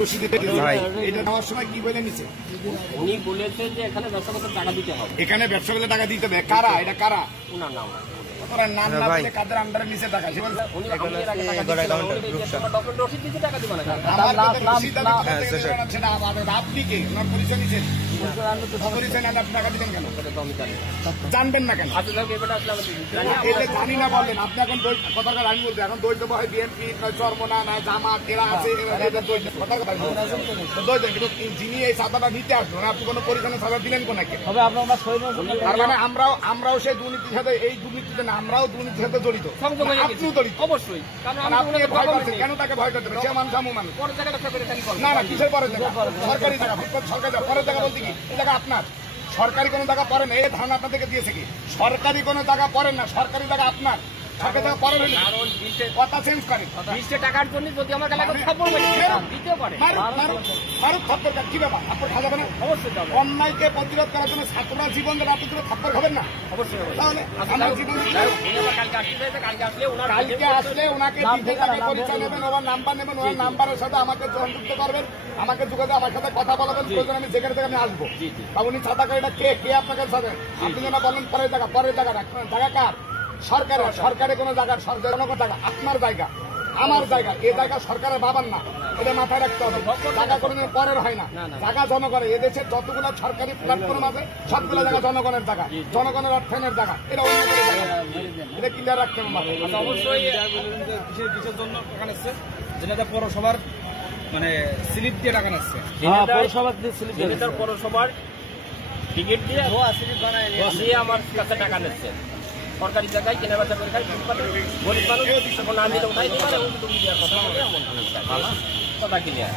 রসিদের রসিদ এটা নেওয়ার সময় কি বলে নিছে? উনি বলেছে যে এখানে ব্যবসা করতে টাকা দিতে হবে। এখানে ব্যবসা করলে টাকা দিতে হবে। কারা এটা? কারা? ওনার নাম নাম না বলে কাদের আন্ডারে নিচে টাকা? সে বলছে আপনি কে? ওনার পরিচয় নিচ্ছেন, পরিচয় না টাকা দিবেন কেন? জানবেন না কেন? এটা জানি না বললেন আপনি। এখন কথা আমি বলতে এখন দই দেবো হয় বিএনপি, চরমনা না জামাত, এরা আছে যিনি এই চাঁদাটা নিতে আসবেন আপনি কোনো পরিচালনা চাঁদা দিলেন কোনাকে? তার মানে আমরাও সেই দুর্নীতির সাথে, এই দুর্নীতিতে না আমরাও দুর্নীতির সাথে জড়িত, আপনিও জড়িত অবশ্যই। আপনি ভয় করছেন কেন? তাকে ভয় করতে হবে, সে মানুষ আমু মানুষ। না না কিসের পরে জায়গা? সরকারি জায়গা, সরকারি জায়গা। পরের জায়গা বলতে কি এই জায়গা আপনার? সরকারি কোনো জায়গা পড়ে না। এই ধারণা আপনাদেরকে দিয়েছে কি সরকারি কোনো জায়গা পড়েন না, সরকারি জায়গা আপনার। সরকারি জায়গা পড়ে কথা চেঞ্জ করেন। 20 টাকার জন্য যদি আমার কি ব্যাপার? আপনার খাওয়া যাবে না? অবশ্যই অন্যায়কে প্রতিরোধ করার জন্য ছাত্ররা জীবন দেবে, আপনি কোনো থাপ্পড় খাবেন না? অবশ্যই। তাহলে আমার জীবন কালকে আসলে ওনাকে পরিচয় নেবেন, ওনার নাম্বার নেবেন, ওনার নাম্বারের সাথে আমাকে সংযুক্ত করবেন, আমাকে যোগাযোগ আমার সাথে কথা বলাবেন, প্রয়োজন আমি যেখানে থেকে আমি আসবো। তা উনি ছাতাকারীটা কে? কে আপনাকে সাথে? আপনি যেন বলেন পরের জায়গা, পরের জায়গা জায়গা কার? সরকারের। সরকারের কোনো জায়গা, সরকারের কোনো জায়গা আপনার জায়গা, আমার জায়গা। এই জায়গা সরকারের বাবার না, এটা মাথায় রাখতে হবে। জায়গা কোনো পরের হয় না, জায়গা জনগণের। এদেশের যতগুলো সরকারি প্ল্যাটফর্ম আছে সবগুলো জায়গা জনগণের জায়গা, জনগণের অর্থায়নের জায়গা। এটা অন্য কোনো জায়গা, এটা ক্লিয়ার রাখতে হবে। অবশ্যই কিসের জন্য টাকা নিচ্ছে? যেটা পৌরসভার মানে স্লিপ দিয়ে টাকা নিচ্ছে, পৌরসভার টিকিট দিয়ে আমার কাছে টাকা নিচ্ছে। সরকারি জায়গায় কেনা বেচা করে খাই, গরিব মানুষ না দিলে উঠাই দিতে পারে, কথা ক্লিয়ার।